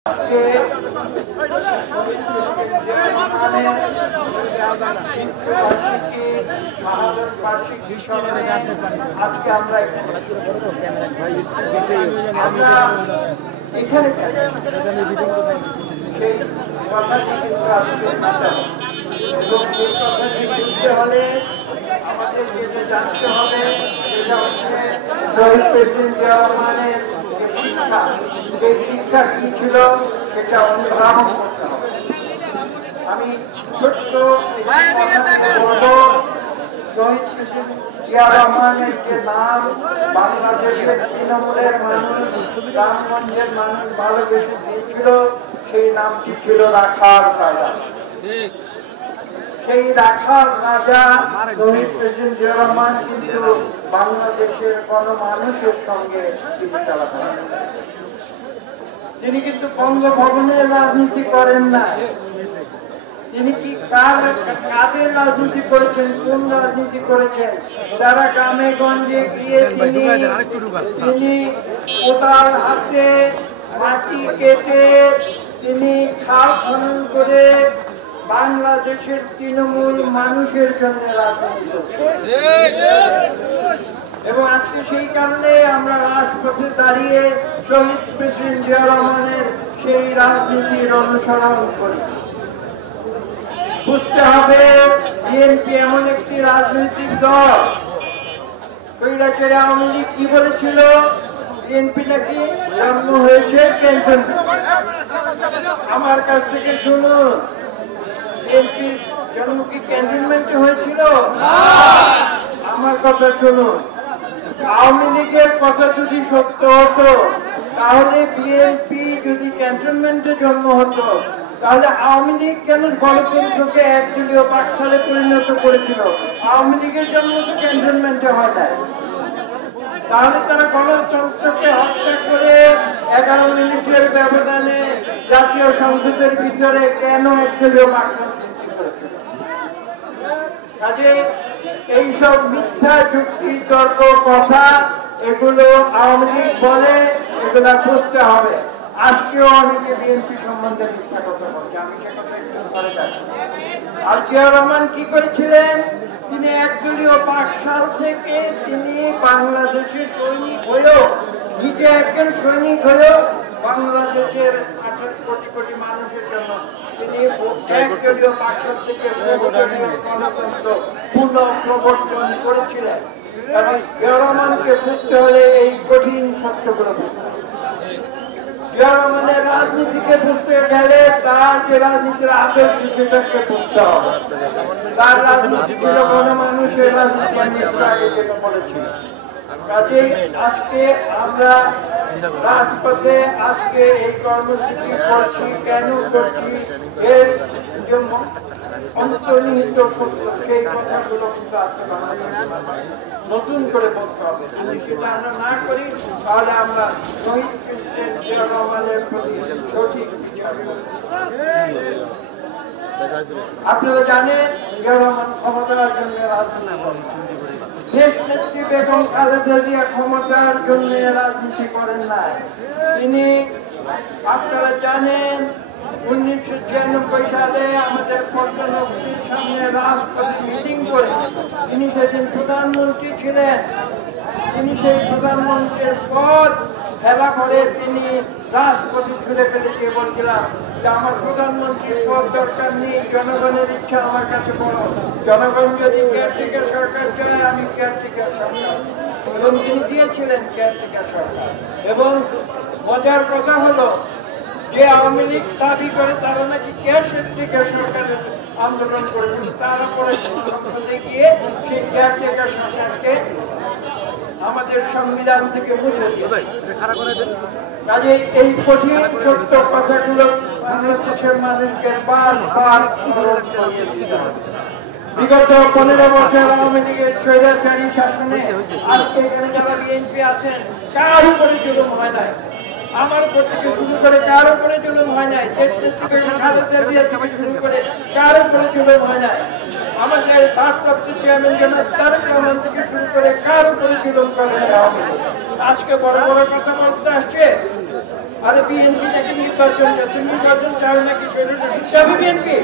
আমাদের যেটা জানতে হবে সেটা হচ্ছে শহীদ প্রেসিডেন্ট জিয়া রহমানের শিক্ষা, সেই শিক্ষা কি ছিল সেটা অনুধাবন করতে হবে। আমি ছোট্ট শহীদ প্রেসিডেন্ট জিয়া রহমানের যে নাম বাংলাদেশের তৃণমূলের মানুষ, রামগঞ্জের মানুষ ভালোবেসে দিয়েছিল, সেই নামটি ছিল রাখার রাজা। সেই রাখার রাজা শহীদ প্রেসিডেন্ট জিয়া রহমান কিন্তু বাংলাদেশের কোনো মানুষের সঙ্গে তিনি কিন্তু বঙ্গভবনের রাজনীতি করেন না। তিনি কি কাদের রাজনীতি করেছেন, কোন রাজনীতি করেছেন? তারা গ্রামে গঞ্জে গিয়ে তিনি কোদাল হাতে মাটি কেটে তিনি খাল খনন করে বাংলাদেশের তৃণমূল মানুষের জন্য রাজনীতি করছেন। এবং আজকে সেই কারণে আমরা রাজপথে দাঁড়িয়ে শহীদ প্রেসিডেন্ট জিয়া রহমানের সেই রাজনীতির অনুসরণ করি। বুঝতে হবে বিএনপি এমন একটি রাজনৈতিক দল। কৈলাসের আওয়ামী লীগ কি বলেছিল? বিএনপি নাকি জন্ম হয়েছে ক্যান্টনমেন্টে। আমার কাছ থেকে শুনুন, বিএনপির জন্ম কি ক্যান্টনমেন্টে হয়েছিল? আমার কথা শুনুন, আওয়ামী লীগের কথা যদি সত্য হতো তাহলে বিএনপি যদি ক্যান্টনমেন্টে জন্ম হতো তাহলে আওয়ামী লীগ কেন গণতন্ত্রকে একদলীয় পাঠশালে পরিণত করেছিল? আওয়ামী লীগের জন্ম তো ক্যান্টনমেন্টে হয় নাই। তাহলে তারা গণতন্ত্রকে হত্যা করে 11 মিনিটের ব্যবধানে জাতীয় সংসদের ভিতরে কেন একদলীয় পাঠশালা সৃষ্টি করেছিল? কাজে এইসব মিথ্যা যুক্তি তর্ক কথা এগুলো আওয়ামী লীগ বলে, এগুলা বুঝতে হবে। আজকেও অনেকে বিএনপি সম্বন্ধে মিথ্যা কথা বলছে, আমি সে কথা একটু করে যাচ্ছি। আর জিয়া রহমান কি করেছিলেন? তিনি একদলীয় পাঠশাল থেকে তিনি বাংলাদেশের সৈনিক হয়েও, নিজে একজন সৈনিক হয়েও বাংলাদেশের 28 কোটি কোটি মানুষের জন্য তিনি একদলীয় পাঠশাল থেকে বহুদলীয় গণতন্ত্র পুনঃপ্রবর্তন করেছিলেন। কারণ জিয়া রহমানকে বুঝতে হলে এই কঠিন সত্যগুলো বুঝতে হবে। জিয়া রহমানের রাজনীতিকে বুঝতে গেলে তার যে রাজনীতির আদর্শ সেটাকে বুঝতে হবে। তার রাজনীতি ছিল গণমানুষের রাজনীতি, আমি আগে যেটা বলেছি। কাজেই আজকে আমরা রাজপথে আজকে এই কর্মসূচি করছি, কেন করছি, এর জন্য অন্তর্নিহিত সত্য সেই কথাগুলো কিন্তু আজকে নতুন করে বলতে হবে। যদি সেটা আমরা না করি তাহলে আমরা শহীদ প্রেসিডেন্ট জিয়া রহমানের প্রতি সঠিক বিচার করব। আপনারা জানেন জিয়া রহমান ক্ষমতার জন্য রাজনীতি করেন। দেশ নেত্রী বেগম খালেদা জিয়া ক্ষমতার জন্য রাজনীতি করেন না। তিনি, আপনারা জানেন, 1996 সালে আমাদের প্রধানমন্ত্রীর সামনে রাজপথে মিটিং করে তিনি সেদিন প্রধানমন্ত্রী ছিলেন। তিনি সেই প্রধানমন্ত্রীর পদ খেলা করে তিনি রাজপথে ছুড়ে ফেলে দিয়ে বলছিলাম যে আমার প্রধানমন্ত্রীর পদ দরকার নেই, জনগণের ইচ্ছা আমার কাছে বড়। জনগণ যদি কেয়ারটেকার সরকার চায় আমি কেয়ারটেকার সরকার, এবং তিনি দিয়েছিলেন কেয়ারটেকার সরকার। এবং মজার কথা হলো যে আওয়ামী লীগ দাবি করে তারা নাকি কেয়ারটেকার সরকারের আন্দোলন করেছিল, তারা পরে সংসদে গিয়ে সেই কেয়ারটেকার সরকারকে আমাদের সংবিধান থেকে মুছে দিয়ে। কাজে এই কঠিন সত্য কথাগুলো বাংলাদেশের মানুষকে বারবার স্মরণ করিয়ে দিতে হবে। বিগত 15 বছর আওয়ামী লীগের স্বৈরাচারী শাসনে আজকে এখানে যারা বিএনপি আছেন কার উপরে জুলুম হয় নাই? আমার উপর থেকে শুরু করে কার উপরে জুলুম হয় নাই? খালেদা জিয়া থেকে শুরু করে কার উপরে জুলুম হয় নাই? আমাদের ভারপ্রাপ্ত চেয়ারম্যান জনাব তারেক রহমান থেকে শুরু করে কার উপরে জুলুম করে আজকে বড় বড় কথা বলতে আসছে। আরে বিএনপি নাকি নির্বাচন চাই নাকি যাবে বিএনপি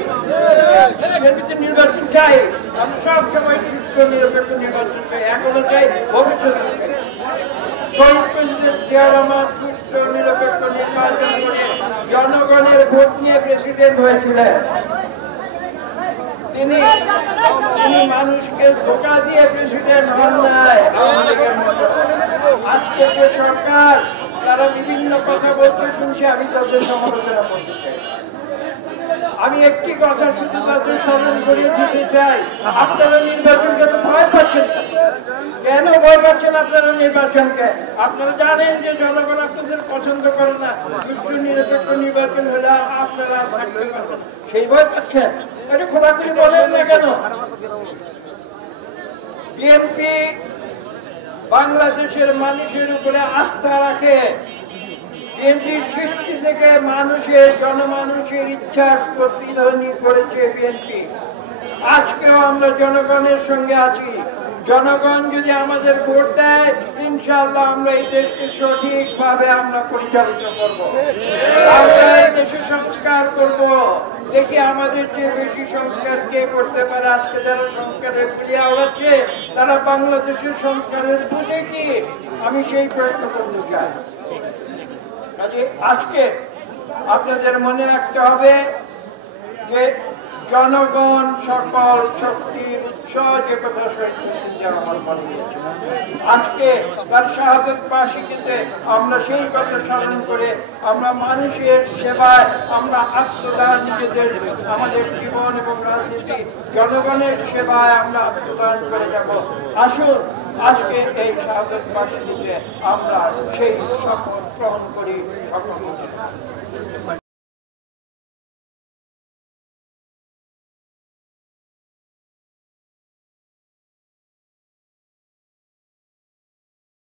নির্বাচন চাই। আমি সব সময় সুষ্ঠু নিরপেক্ষ নির্বাচন চাই, এখনো চাই, ভবিষ্যতে চাই। শহীদ প্রেসিডেন্ট জিয়া রহমান সুষ্ঠু নিরপেক্ষ নির্বাচন করে জনগণের ভোট নিয়ে প্রেসিডেন্ট হয়েছিলেন। তিনি মানুষকে ধোঁকা দিয়ে প্রেসিডেন্ট হন নাই। আজকে যে সরকার তারা বিভিন্ন কথা বলতে শুনছে, আমি তাদের সমালোচনা করতে চাই। আমি একটি কথা শুধু তাদের স্মরণ করিয়ে দিতে চাই, আপনারা নির্বাচনকে তো ভয় পাচ্ছেন। কেন ভয় পাচ্ছেন আপনারা নির্বাচনকে? আপনারা জানেন যে জনগণ আপনাদের পছন্দ করে না। সুষ্ঠু নিরপেক্ষ নির্বাচন হলে আপনারা থাকতে পারবেন, সেই ভয় পাচ্ছেন। এটা খোলাখুলি বলেন না কেন? বিএনপি বাংলাদেশের মানুষের উপরে আস্থা রাখে। বিএনপির সৃষ্টি থেকে জনমানুষের ইচ্ছার প্রতিধ্বনি করেছে বিএনপি। আজকেও আমরা জনগণের সঙ্গে আছি। জনগণ যদি আমাদের ভোট দেয়, ইনশাআল্লাহ আমরা এই দেশকে সঠিকভাবে আমরা পরিচালিত করব। আমরা এই দেশে সংস্কার করব। দেখি আমাদের চেয়ে বেশি সংস্কার কে করতে পারে। আজকে যারা সংস্কারের ক্রিয়া হচ্ছে, তারা বাংলাদেশের সংস্কারের বুঝে কি? আমি সেই প্রশ্ন করতে চাই। আজকে আপনাদের মনে রাখতে হবে যে জনগণ সকল শক্তির উৎস, যে কথা আজকে তার শাহাদাত বার্ষিকীতে আমরা সেই কথা স্মরণ করে আমরা মানুষের সেবায় আমরা আত্মদান, নিজেদের আমাদের জীবন এবং রাজনীতি জনগণের সেবায় আমরা আত্মদান করে যাব। আসুন আজকে এই শাহাদাত বার্ষিকীতে আমরা সেই শপথ গ্রহণ করি। সকল